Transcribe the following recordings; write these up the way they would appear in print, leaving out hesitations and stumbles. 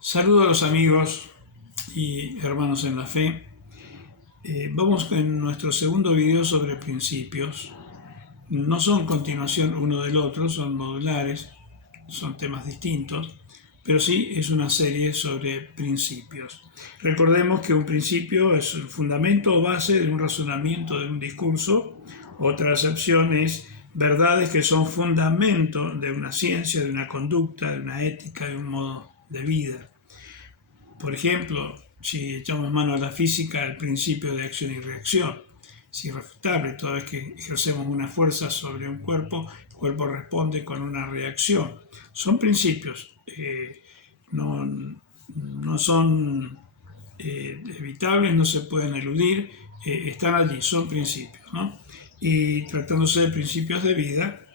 Saludos a los amigos y hermanos en la fe. Vamos con nuestro segundo video sobre principios. No son continuación uno del otro, son modulares, son temas distintos, pero sí es una serie sobre principios. Recordemos que un principio es el fundamento o base de un razonamiento, de un discurso. Otra acepción es verdades que son fundamento de una ciencia, de una conducta, de una ética, de un modo de vida. Por ejemplo, si echamos mano a la física, el principio de acción y reacción es irrefutable. Toda vez que ejercemos una fuerza sobre un cuerpo, el cuerpo responde con una reacción. Son principios, no son evitables, no se pueden eludir, están allí, son principios, ¿no? Y tratándose de principios de vida,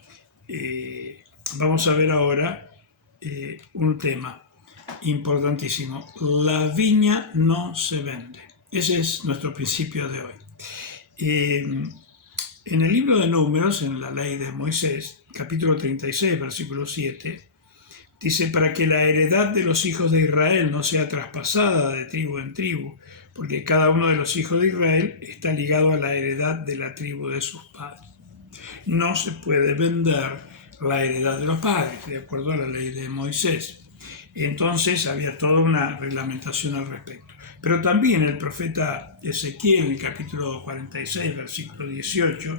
vamos a ver ahora un tema importantísimo. La viña no se vende. Ese es nuestro principio de hoy. En el libro de Números, en la ley de Moisés, capítulo 36, versículo 7, dice: para que la heredad de los hijos de Israel no sea traspasada de tribu en tribu, porque cada uno de los hijos de Israel está ligado a la heredad de la tribu de sus padres. No se puede vender la heredad de los padres, de acuerdo a la ley de Moisés. Entonces había toda una reglamentación al respecto. Pero también el profeta Ezequiel, en el capítulo 46, versículo 18,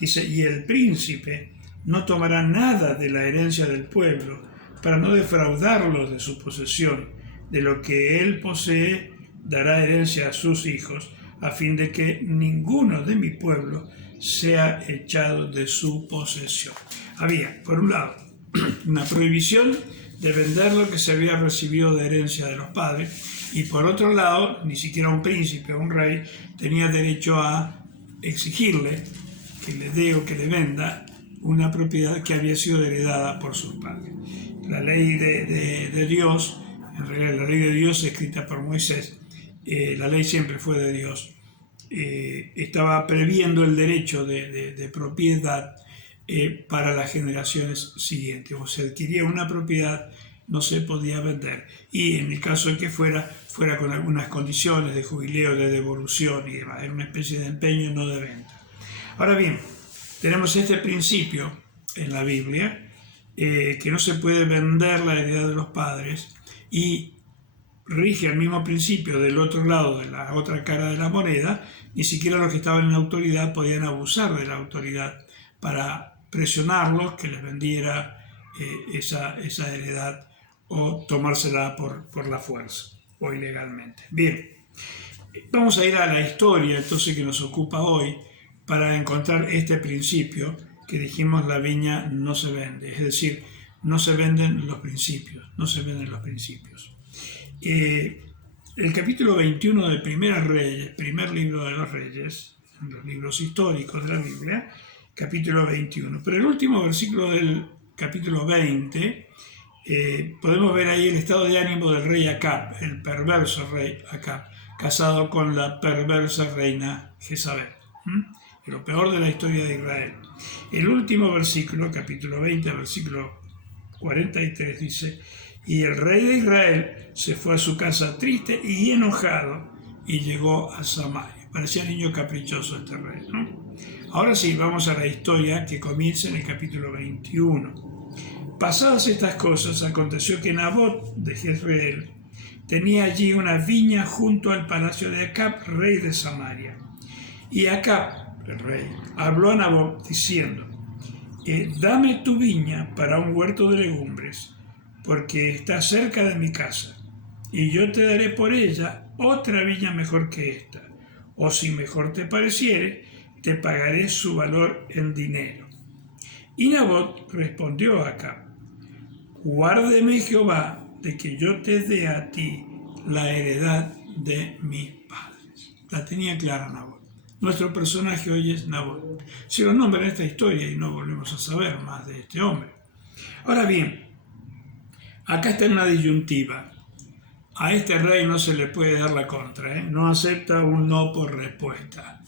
dice: y el príncipe no tomará nada de la herencia del pueblo para no defraudarlos de su posesión. De lo que él posee dará herencia a sus hijos, a fin de que ninguno de mi pueblo sea echado de su posesión. Había, por un lado, una prohibición de vender lo que se había recibido de herencia de los padres, y por otro lado, ni siquiera un príncipe o un rey tenía derecho a exigirle que le dé o que le venda una propiedad que había sido heredada por sus padres. La ley de Dios, en realidad la ley de Dios escrita por Moisés, la ley siempre fue de Dios, estaba previendo el derecho de propiedad para las generaciones siguientes. O se adquiría una propiedad, no se podía vender, y en el caso de que fuera con algunas condiciones de jubileo, de devolución y demás, era una especie de empeño, no de venta. Ahora bien, tenemos este principio en la Biblia, que no se puede vender la heredad de los padres, y rige el mismo principio del otro lado, de la otra cara de la moneda. Ni siquiera los que estaban en autoridad podían abusar de la autoridad para presionarlos que les vendiera esa heredad o tomársela por la fuerza o ilegalmente. Bien, vamos a ir a la historia entonces que nos ocupa hoy para encontrar este principio que dijimos: la viña no se vende, es decir, no se venden los principios, no se venden los principios. El capítulo 21 de Primera Reyes, primer libro de los Reyes, en los libros históricos de la Biblia, capítulo 21. Pero el último versículo del capítulo 20, podemos ver ahí el estado de ánimo del rey Acab, el perverso rey Acab, casado con la perversa reina Jezabel. Lo peor de la historia de Israel. El último versículo, capítulo 20, versículo 43, dice: y el rey de Israel se fue a su casa triste y enojado y llegó a Samaria. Parecía niño caprichoso este rey, ¿no? Ahora sí, vamos a la historia que comienza en el capítulo 21. Pasadas estas cosas, aconteció que Nabot de Jezreel tenía allí una viña junto al palacio de Acab, rey de Samaria. Y Acab, el rey, habló a Nabot diciendo: dame tu viña para un huerto de legumbres, porque está cerca de mi casa, y yo te daré por ella otra viña mejor que esta, o si mejor te pareciere, te pagaré su valor en dinero. Y Nabot respondió a Acab: guárdeme Jehová de que yo te dé a ti la heredad de mis padres. La tenía clara Nabot. Nuestro personaje hoy es Nabot. Se lo nombra en esta historia y no volvemos a saber más de este hombre. Ahora bien, acá está en una disyuntiva. A este rey no se le puede dar la contra, no acepta un no por respuesta.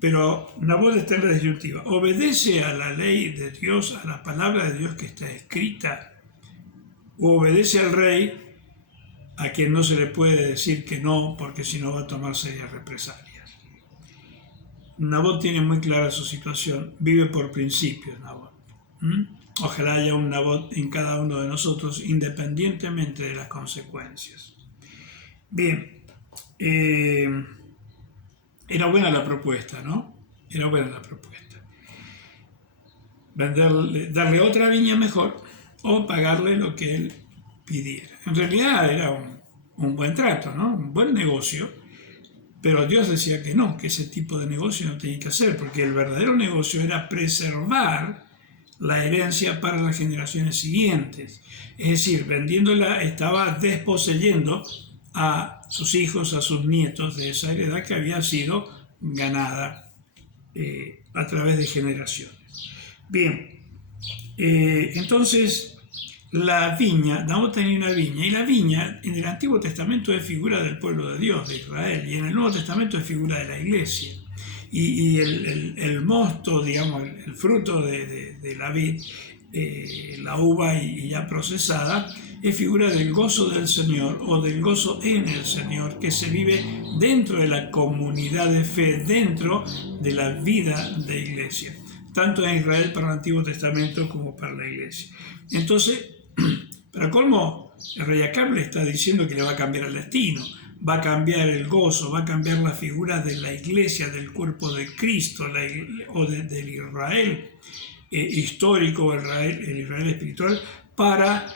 Pero Nabot está en la disyuntiva. Obedece a la ley de Dios, a la palabra de Dios que está escrita, u obedece al rey, a quien no se le puede decir que no, porque si no va a tomar serias represalias. Nabot tiene muy clara su situación, vive por principios Nabot. Ojalá haya un Nabot en cada uno de nosotros, independientemente de las consecuencias. Bien, era buena la propuesta, ¿no? Era buena la propuesta. Darle otra viña mejor o pagarle lo que él pidiera. En realidad era un buen trato, ¿no? Un buen negocio, pero Dios decía que no, que ese tipo de negocio no tenía que hacer, porque el verdadero negocio era preservar la herencia para las generaciones siguientes. Es decir, vendiéndola estaba desposeyendo a sus hijos, a sus nietos de esa heredad que había sido ganada a través de generaciones. Bien, entonces la viña, Nabot tenía una viña, y la viña en el Antiguo Testamento es figura del pueblo de Dios, de Israel, y en el Nuevo Testamento es figura de la iglesia. Y el mosto, digamos, el fruto de la vid, la uva y ya procesada, es figura del gozo del Señor o del gozo en el Señor, que se vive dentro de la comunidad de fe, dentro de la vida de iglesia, tanto en Israel para el Antiguo Testamento como para la iglesia. Entonces, para colmo, el rey Acab le está diciendo que le va a cambiar el destino, va a cambiar el gozo, va a cambiar la figura de la iglesia, del cuerpo de Cristo, o del Israel histórico, el Israel espiritual, para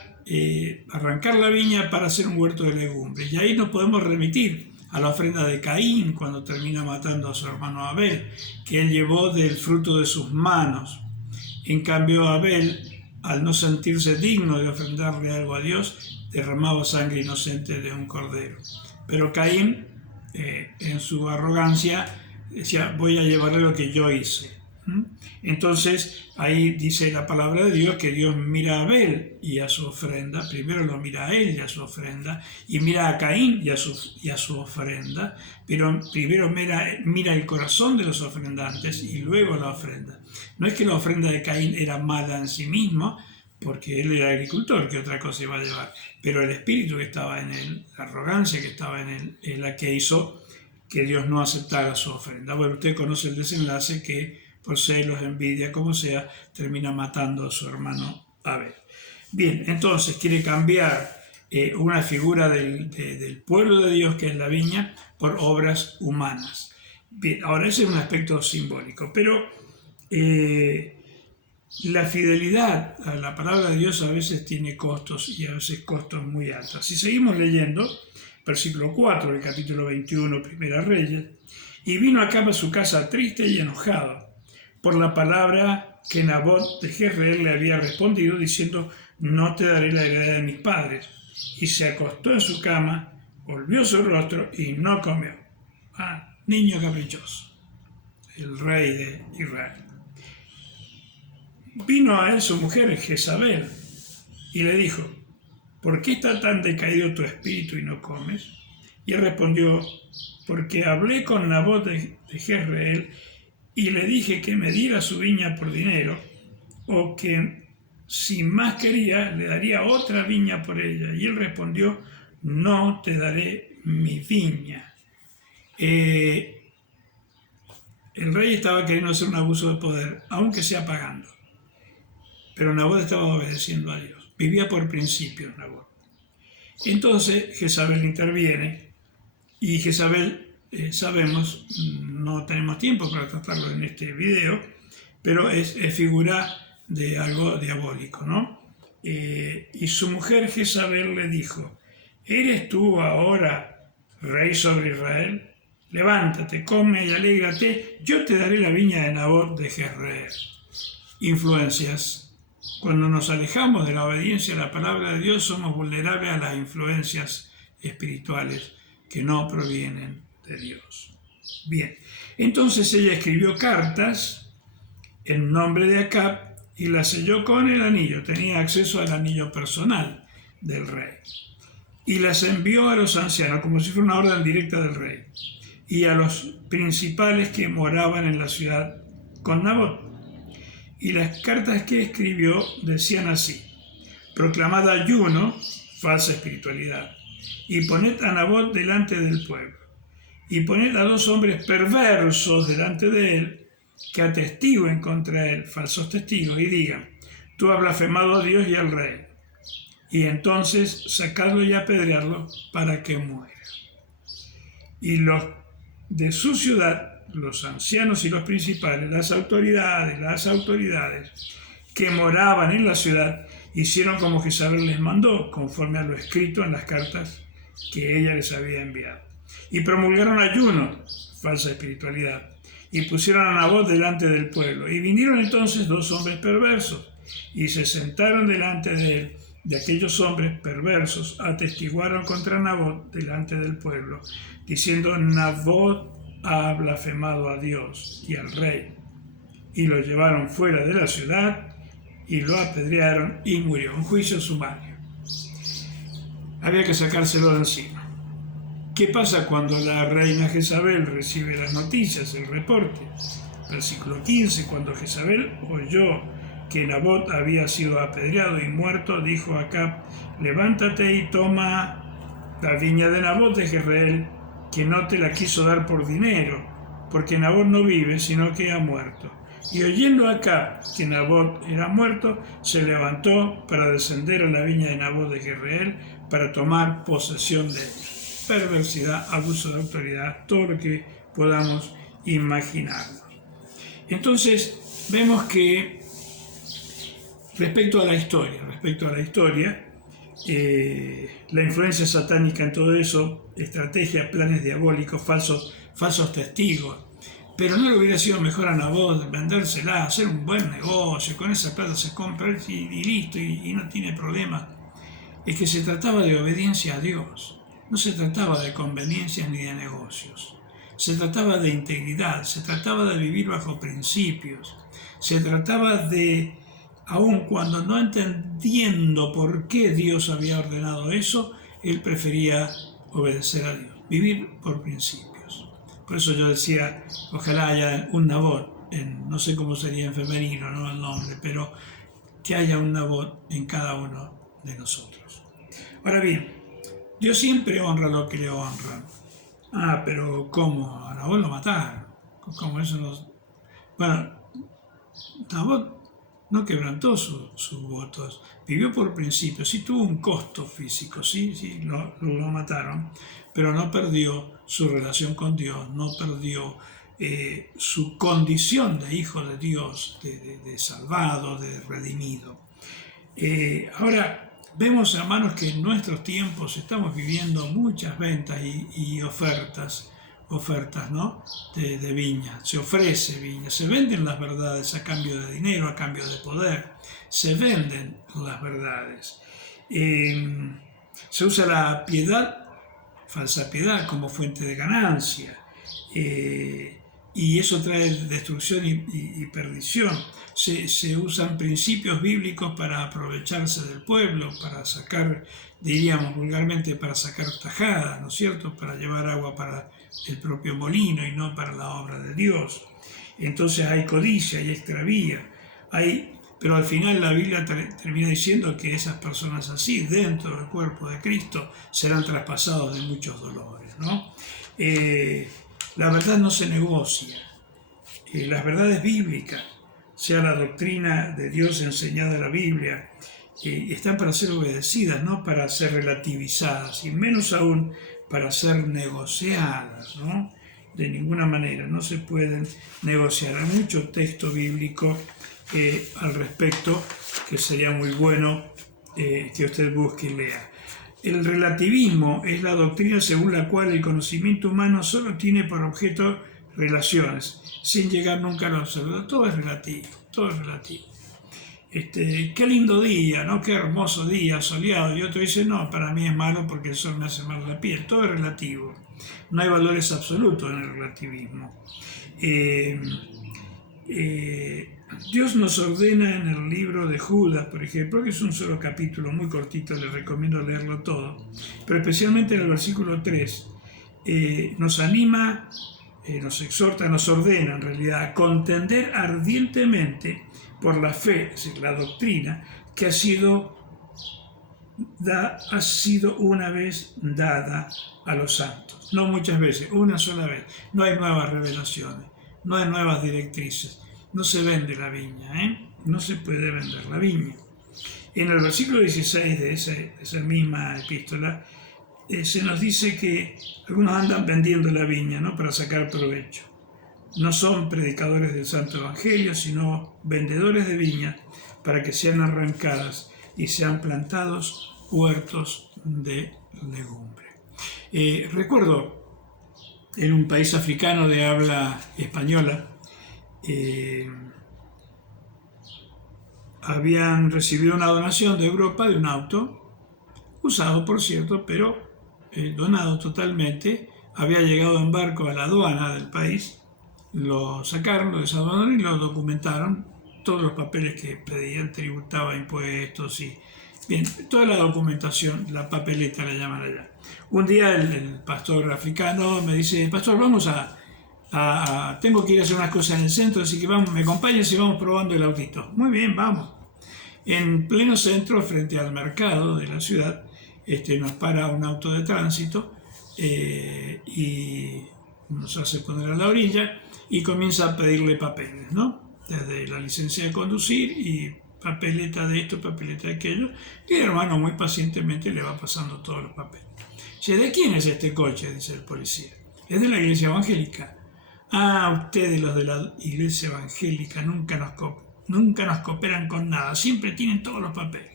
arrancar la viña para hacer un huerto de legumbres. Y ahí nos podemos remitir a la ofrenda de Caín cuando termina matando a su hermano Abel, que él llevó del fruto de sus manos. En cambio, Abel, al no sentirse digno de ofrendarle algo a Dios, derramaba sangre inocente de un cordero. Pero Caín, en su arrogancia, decía, voy a llevarle lo que yo hice. Entonces, ahí dice la palabra de Dios que Dios mira a Abel y a su ofrenda, primero lo mira a él y a su ofrenda, y mira a Caín y a su ofrenda, pero primero mira el corazón de los ofrendantes y luego la ofrenda. No es que la ofrenda de Caín era mala en sí misma, porque él era agricultor, que otra cosa iba a llevar, pero el espíritu que estaba en él, la arrogancia que estaba en él, es la que hizo que Dios no aceptara su ofrenda. Bueno, usted conoce el desenlace, que por celos, envidia, como sea, termina matando a su hermano Abel. Bien, entonces quiere cambiar una figura del pueblo de Dios, que es la viña, por obras humanas. Bien, ahora ese es un aspecto simbólico, pero la fidelidad a la palabra de Dios a veces tiene costos, y a veces costos muy altos. Si seguimos leyendo, versículo 4 del capítulo 21, Primera Reyes, y vino Acab a su casa triste y enojado por la palabra que Nabot de Jezreel le había respondido, diciendo, no te daré la heredad de mis padres. Y se acostó en su cama, volvió su rostro y no comió. Niño caprichoso, el rey de Israel. Vino a él su mujer Jezabel y le dijo, ¿por qué está tan decaído tu espíritu y no comes? Y él respondió, porque hablé con Nabot de Jezreel y le dije que me diera su viña por dinero, o que si más quería le daría otra viña por ella. Y él respondió, no te daré mi viña. El rey estaba queriendo hacer un abuso de poder, aunque sea pagando. Pero Nabot estaba obedeciendo a Dios. Vivía por principios Nabot. Entonces Jezabel interviene, y Jezabel, sabemos, no tenemos tiempo para tratarlo en este video, pero es figura de algo diabólico, ¿no? Y su mujer Jezabel le dijo, ¿eres tú ahora rey sobre Israel? Levántate, come y alégrate, yo te daré la viña de Nabot de Jezreel. Influencias. Cuando nos alejamos de la obediencia a la palabra de Dios, somos vulnerables a las influencias espirituales que no provienen de Dios. Bien, entonces ella escribió cartas en nombre de Acab y las selló con el anillo. Tenía acceso al anillo personal del rey. Y las envió a los ancianos, como si fuera una orden directa del rey, y a los principales que moraban en la ciudad con Nabot. Y las cartas que escribió decían así, proclamad ayuno, falsa espiritualidad, y poned a Nabot delante del pueblo, y poned a 2 hombres perversos delante de él, que atestiguen contra él, falsos testigos, y digan, tú has blasfemado a Dios y al rey, y entonces sacadlo y apedrearlo para que muera. Y los de su ciudad, los ancianos y los principales, las autoridades que moraban en la ciudad, hicieron como Jezabel les mandó, conforme a lo escrito en las cartas que ella les había enviado. Y promulgaron ayuno, falsa espiritualidad, y pusieron a Nabot delante del pueblo. Y vinieron entonces 2 hombres perversos, y se sentaron delante de él. De aquellos hombres perversos atestiguaron contra Nabot delante del pueblo, diciendo, Nabot ha blasfemado a Dios y al rey. Y lo llevaron fuera de la ciudad y lo apedrearon y murió. Un juicio sumario. Había que sacárselo de encima. ¿Qué pasa cuando la reina Jezabel recibe las noticias, el reporte? Versículo 15, cuando Jezabel oyó que Nabot había sido apedreado y muerto, dijo a Acab, levántate y toma la viña de Nabot de Jezreel, que no te la quiso dar por dinero, porque Nabot no vive, sino que ha muerto. Y oyendo Acab que Nabot era muerto, se levantó para descender a la viña de Nabot de Jezreel para tomar posesión de ella. Perversidad, abuso de autoridad, todo lo que podamos imaginar. Entonces, vemos que respecto a la historia, la influencia satánica en todo eso, estrategia, planes diabólicos, falsos testigos, pero no le hubiera sido mejor a Nabot vendérsela, hacer un buen negocio, con esa plata se compra y listo, y no tiene problema. Es que se trataba de obediencia a Dios, no se trataba de conveniencias ni de negocios, se trataba de integridad, se trataba de vivir bajo principios, se trataba de, aun cuando no entendiendo por qué Dios había ordenado eso, él prefería obedecer a Dios, vivir por principios. Por eso yo decía, ojalá haya un Nabot, no sé cómo sería en femenino, no el nombre, pero que haya un Nabot en cada uno de nosotros. Ahora bien, Dios siempre honra lo que le honran. Pero ¿cómo? A Nabot lo mataron. ¿Cómo eso nos...? Bueno, Nabot no quebrantó sus votos, vivió por principios, sí tuvo un costo físico, sí lo mataron, pero no perdió su relación con Dios, no perdió su condición de hijo de Dios, de salvado, de redimido. Ahora, vemos, hermanos, que en nuestros tiempos estamos viviendo muchas ventas y ofertas, ¿no? de viña. Se ofrece viña, se venden las verdades a cambio de dinero, a cambio de poder. Se venden las verdades. Se usa la piedad, falsa piedad, como fuente de ganancia. Y eso trae destrucción y perdición. Se usan principios bíblicos para aprovecharse del pueblo, para sacar, diríamos vulgarmente, para sacar tajadas, ¿no es cierto?, para llevar agua para el propio molino y no para la obra de Dios. Entonces hay codicia, hay extravía, pero al final la Biblia termina diciendo que esas personas así, dentro del cuerpo de Cristo, serán traspasados de muchos dolores, ¿no? La verdad no se negocia. Las verdades bíblicas, sea la doctrina de Dios enseñada en la Biblia, están para ser obedecidas, no para ser relativizadas, y menos aún para ser negociadas, ¿no? De ninguna manera, no se pueden negociar. Hay mucho texto bíblico al respecto que sería muy bueno que usted busque y lea. El relativismo es la doctrina según la cual el conocimiento humano solo tiene por objeto relaciones, sin llegar nunca a lo absoluto. Todo es relativo, todo es relativo. Qué lindo día, ¿no? Qué hermoso día, soleado. Y otro dice, no, para mí es malo porque el sol me hace mal la piel. Todo es relativo. No hay valores absolutos en el relativismo. Dios nos ordena en el libro de Judas, por ejemplo, que es un solo capítulo muy cortito, les recomiendo leerlo todo, pero especialmente en el versículo 3, nos anima, nos exhorta, nos ordena en realidad a contender ardientemente por la fe, es decir, la doctrina, que ha sido ha sido una vez dada a los santos. No muchas veces, una sola vez. No hay nuevas revelaciones, no hay nuevas directrices. No se vende la viña, no se puede vender la viña. En el versículo 16 de esa misma epístola se nos dice que algunos andan vendiendo la viña, ¿no?, para sacar provecho. No son predicadores del Santo Evangelio, sino vendedores de viña para que sean arrancadas y sean plantados huertos de legumbre. Recuerdo en un país africano de habla española, habían recibido una donación de Europa de un auto, usado por cierto, pero donado totalmente. Había llegado en barco a la aduana del país, lo sacaron, lo desaduanaron y lo documentaron, todos los papeles que pedían, tributaba, impuestos y bien, toda la documentación, la papeleta la llaman allá. Un día el pastor africano me dice: pastor, vamos tengo que ir a hacer unas cosas en el centro, así que vamos, me acompañas y vamos probando el autito. Muy bien, vamos. En pleno centro, frente al mercado de la ciudad, nos para un auto de tránsito y nos hace poner a la orilla y comienza a pedirle papeles, ¿no? Desde la licencia de conducir y papeleta de esto, papeleta de aquello, y el hermano muy pacientemente le va pasando todos los papeles. Dice: ¿de quién es este coche?, dice el policía. Es de la iglesia evangélica. Ah, ustedes los de la iglesia evangélica nunca nos cooperan con nada, siempre tienen todos los papeles.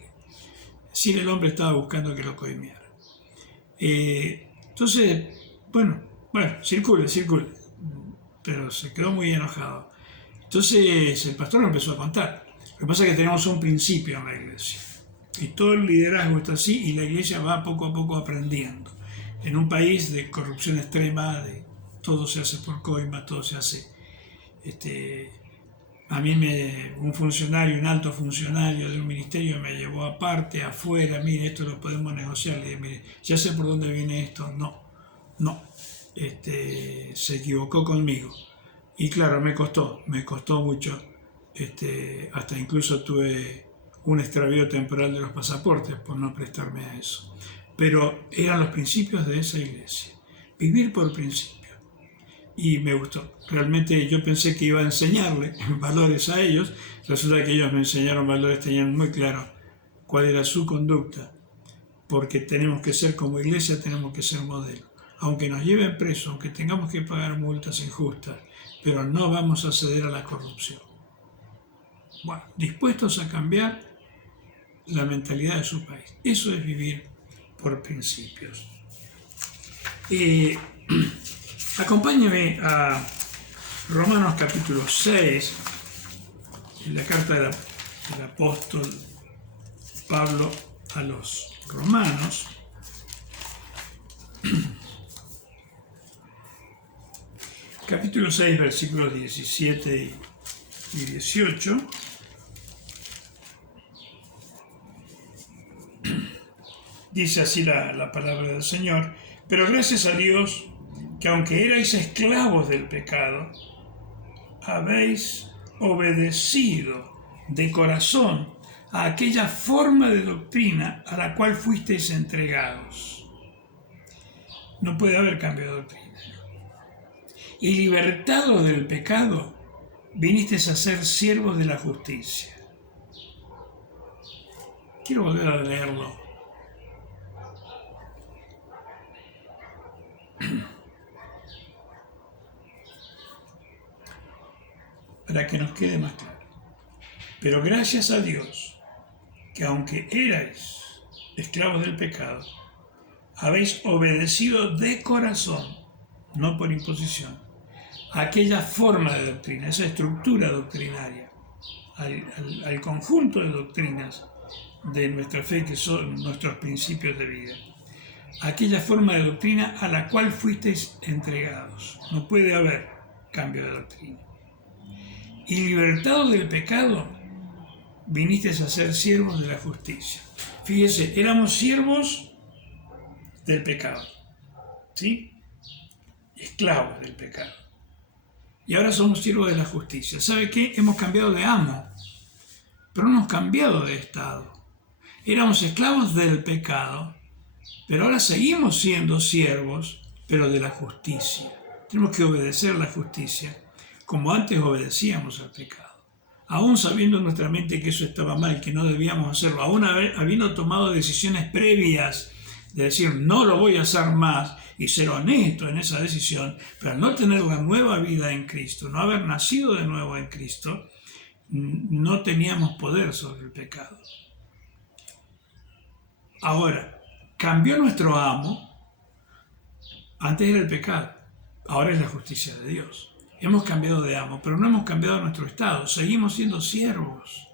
Si el hombre estaba buscando que lo coimeara. Entonces, bueno, circule. Pero se quedó muy enojado. Entonces el pastor lo empezó a contar. Lo que pasa es que tenemos un principio en la iglesia. Y todo el liderazgo está así y la iglesia va poco a poco aprendiendo. En un país de corrupción extrema, de todo se hace por coima, todo se hace. A mí un funcionario, un alto funcionario de un ministerio me llevó aparte, afuera: mire, esto lo podemos negociar. Le dije: mire, ya sé por dónde viene esto. No. Se equivocó conmigo. Y claro, me costó mucho. Hasta incluso tuve un extravío temporal de los pasaportes por no prestarme a eso. Pero eran los principios de esa iglesia. Vivir por principios. Y me gustó. Realmente yo pensé que iba a enseñarle valores a ellos. Resulta que ellos me enseñaron valores, tenían muy claro cuál era su conducta. Porque tenemos que ser, como iglesia, tenemos que ser modelo. Aunque nos lleven presos, aunque tengamos que pagar multas injustas, pero no vamos a ceder a la corrupción. Bueno, dispuestos a cambiar la mentalidad de su país. Eso es vivir por principios. Acompáñame a Romanos capítulo 6, en la carta del apóstol Pablo a los romanos. Capítulo 6, versículos 17 y 18. Dice así la palabra del Señor: pero gracias a Dios, que aunque erais esclavos del pecado, habéis obedecido de corazón a aquella forma de doctrina a la cual fuisteis entregados. No puede haber cambio de doctrina. Y libertados del pecado, vinisteis a ser siervos de la justicia. Quiero volver a leerlo. Para que nos quede más claro. Pero gracias a Dios, que aunque erais esclavos del pecado, habéis obedecido de corazón, no por imposición, a aquella forma de doctrina, esa estructura doctrinaria, al conjunto de doctrinas de nuestra fe, que son nuestros principios de vida. Aquella forma de doctrina a la cual fuisteis entregados. No puede haber cambio de doctrina. Y libertados del pecado, vinisteis a ser siervos de la justicia. Fíjese, éramos siervos del pecado, ¿sí? Esclavos del pecado. Y ahora somos siervos de la justicia. ¿Sabe qué? Hemos cambiado de amo, pero no hemos cambiado de estado. Éramos esclavos del pecado, pero ahora seguimos siendo siervos, pero de la justicia. Tenemos que obedecer la justicia, como antes obedecíamos al pecado. Aún sabiendo en nuestra mente que eso estaba mal, que no debíamos hacerlo, aún habiendo tomado decisiones previas de decir no lo voy a hacer más y ser honesto en esa decisión, pero al no tener la nueva vida en Cristo, no haber nacido de nuevo en Cristo, no teníamos poder sobre el pecado. Ahora, cambió nuestro amo. Antes era el pecado, ahora es la justicia de Dios. Hemos cambiado de amo, pero no hemos cambiado nuestro estado. Seguimos siendo siervos,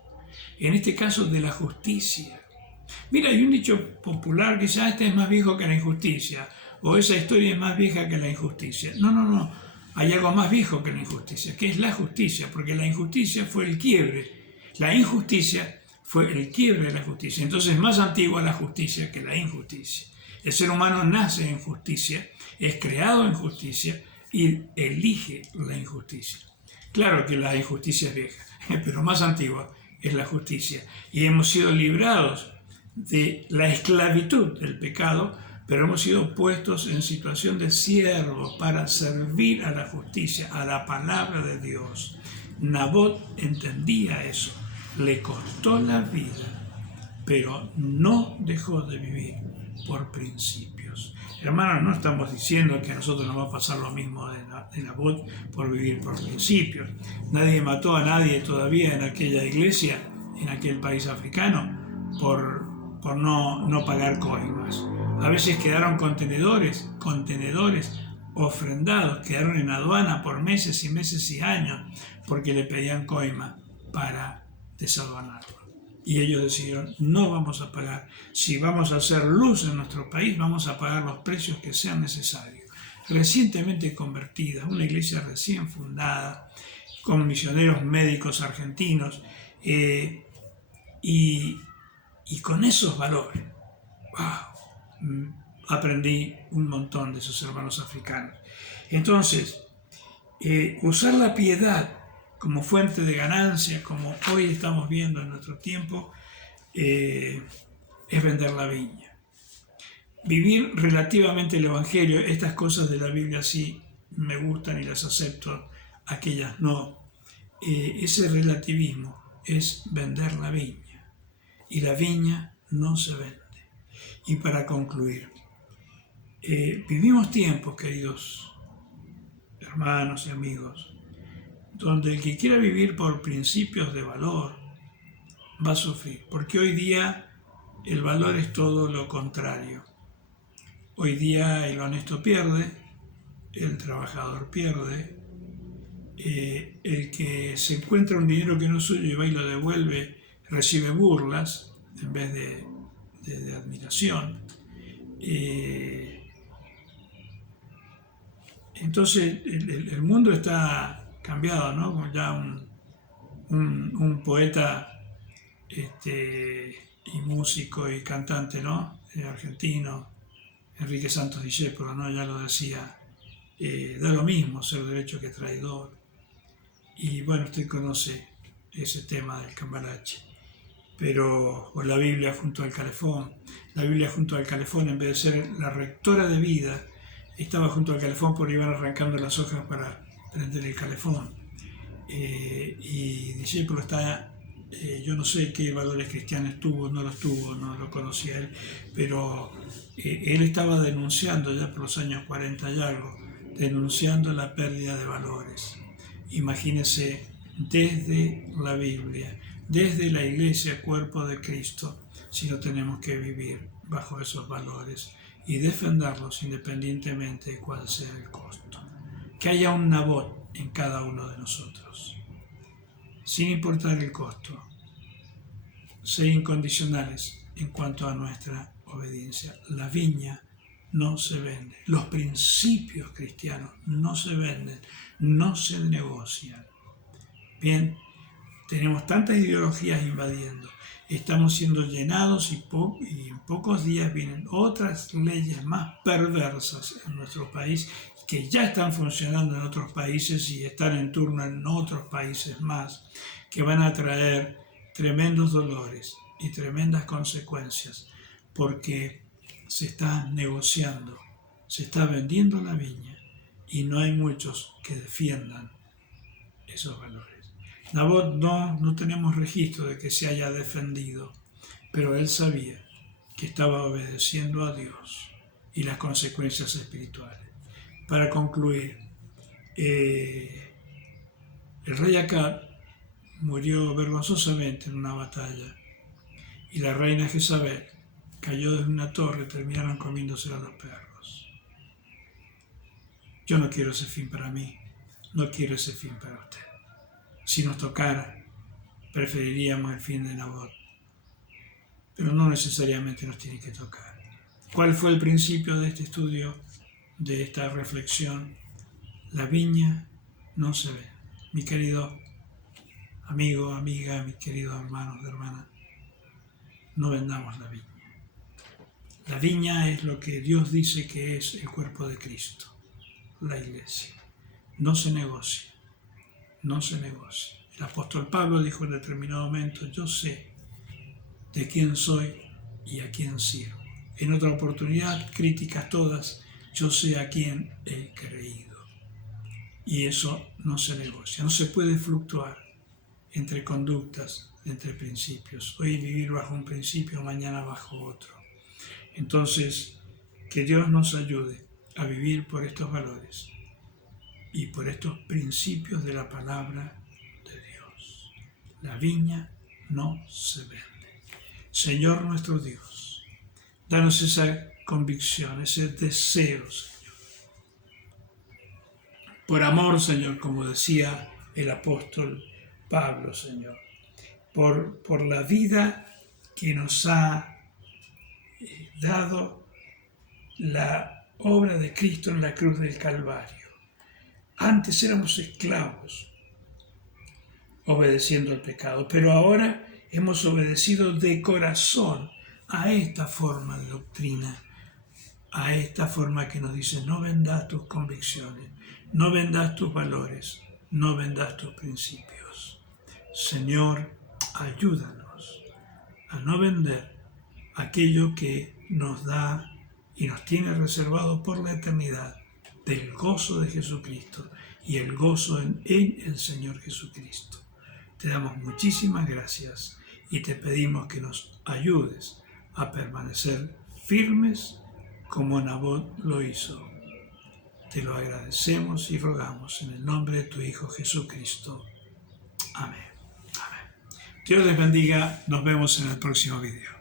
en este caso de la justicia. Mira, hay un dicho popular que dice, este es más viejo que la injusticia, o esa historia es más vieja que la injusticia. No. Hay algo más viejo que la injusticia, que es la justicia, porque la injusticia fue el quiebre. La injusticia fue el quiebre de la justicia. Entonces es más antigua la justicia que la injusticia. El ser humano nace en justicia, es creado en justicia y elige la injusticia. Claro que la injusticia es vieja, pero más antigua es la justicia. Y hemos sido librados de la esclavitud del pecado, pero hemos sido puestos en situación de siervos para servir a la justicia, a la palabra de Dios. Nabot entendía eso, le costó la vida, pero no dejó de vivir por principios. Hermanos, no estamos diciendo que a nosotros nos va a pasar lo mismo de Nabot por vivir por principios. Nadie mató a nadie todavía en aquella iglesia, en aquel país africano, por no pagar coimas. A veces quedaron contenedores ofrendados, quedaron en aduana por meses y meses y años, porque le pedían coima para desaduanarlo. Y ellos decidieron, no vamos a pagar. Si vamos a hacer luz en nuestro país, vamos a pagar los precios que sean necesarios. Recientemente convertida, una iglesia recién fundada, con misioneros médicos argentinos, y con esos valores, aprendí un montón de esos hermanos africanos. Entonces, usar la piedad como fuente de ganancia, como hoy estamos viendo en nuestro tiempo, es vender la viña. Vivir relativamente el Evangelio, estas cosas de la Biblia sí me gustan y las acepto, aquellas no. Ese relativismo es vender la viña, y la viña no se vende. Y para concluir, vivimos tiempos, queridos hermanos y amigos, donde el que quiera vivir por principios de valor va a sufrir, porque hoy día el valor es todo lo contrario. Hoy día el honesto pierde, el trabajador pierde, el que se encuentra un dinero que no es suyo y va y lo devuelve recibe burlas en vez de admiración. Entonces el mundo está cambiado, ¿no? Como ya un poeta y músico y cantante, ¿no? Argentino, Enrique Santos Discépolo, ¿no? Ya lo decía, da lo mismo ser derecho que traidor. Y bueno, usted conoce ese tema del cambalache. Pero con la Biblia junto al calefón, la Biblia junto al calefón, en vez de ser la rectora de vida, estaba junto al calefón porque iban arrancando las hojas para prender el calefón. Y Discépolo está, yo no sé qué valores cristianos tuvo, no lo conocía él, pero él estaba denunciando ya por los años 40 y algo, denunciando la pérdida de valores. Imagínense, desde la Biblia, desde la iglesia, cuerpo de Cristo, si no tenemos que vivir bajo esos valores y defenderlos independientemente de cuál sea el costo. Que haya un Nabot en cada uno de nosotros, sin importar el costo, ser incondicionales en cuanto a nuestra obediencia. La viña no se vende, los principios cristianos no se venden, no se negocian. Bien, tenemos tantas ideologías invadiendo, estamos siendo llenados y en pocos días vienen otras leyes más perversas en nuestro país que ya están funcionando en otros países y están en turno en otros países más, que van a traer tremendos dolores y tremendas consecuencias, porque se está negociando, se está vendiendo la viña y no hay muchos que defiendan esos valores. Nabot no tenemos registro de que se haya defendido, pero él sabía que estaba obedeciendo a Dios y las consecuencias espirituales. Para concluir, el rey Acab murió vergonzosamente en una batalla y la reina Jezabel cayó desde una torre y terminaron comiéndose a los perros. Yo no quiero ese fin para mí, no quiero ese fin para usted. Si nos tocara, preferiríamos el fin de Nabot, pero no necesariamente nos tiene que tocar. ¿Cuál fue el principio de este estudio, de esta reflexión? La viña no se ve. Mi querido amigo, amiga, mis queridos hermanos, hermanas, no vendamos la viña. La viña es lo que Dios dice que es el cuerpo de Cristo, la iglesia. No se negocia, no se negocia. El apóstol Pablo dijo en determinado momento, yo sé de quién soy y a quién sirvo. En otra oportunidad, críticas todas, yo sé a quién he creído. Y eso no se negocia, no se puede fluctuar entre conductas, entre principios. Hoy vivir bajo un principio, mañana bajo otro. Entonces, que Dios nos ayude a vivir por estos valores y por estos principios de la palabra de Dios. La viña no se vende. Señor nuestro Dios, danos esa convicción, ese deseo, Señor. Por amor, Señor, como decía el apóstol Pablo, Señor, por la vida que nos ha dado la obra de Cristo en la cruz del Calvario. Antes éramos esclavos, obedeciendo al pecado, pero ahora hemos obedecido de corazón a esta forma de doctrina, a esta forma que nos dice, no vendas tus convicciones, no vendas tus valores, no vendas tus principios. Señor, ayúdanos a no vender aquello que nos da y nos tiene reservado por la eternidad del gozo de Jesucristo y el gozo en el Señor Jesucristo. Te damos muchísimas gracias y te pedimos que nos ayudes a permanecer firmes como Nabot lo hizo. Te lo agradecemos y rogamos en el nombre de tu Hijo Jesucristo. Amén. Amén. Dios les bendiga. Nos vemos en el próximo video.